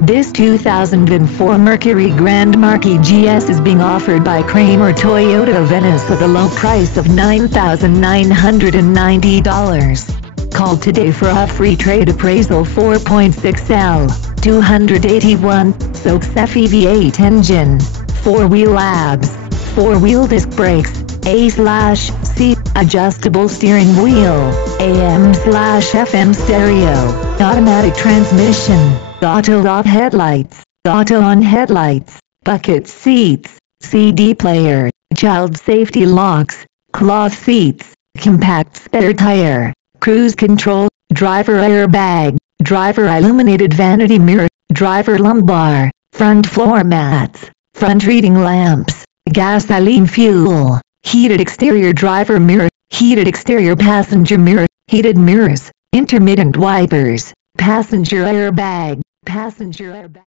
This 2004 Mercury Grand Marquis GS is being offered by Kramer Toyota of Venice with a low price of $9,990. Call today for a free trade appraisal. 4.6L, 281, SOXF V8 engine, 4-wheel ABS, 4-wheel disc brakes, A/C, adjustable steering wheel, AM/FM stereo, automatic transmission, auto-off headlights, auto-on headlights, bucket seats, CD player, child safety locks, cloth seats, compact spare tire, cruise control, driver airbag, driver illuminated vanity mirror, driver lumbar, front floor mats, front reading lamps, gasoline fuel, heated exterior driver mirror, heated exterior passenger mirror, heated mirrors, intermittent wipers, passenger airbag.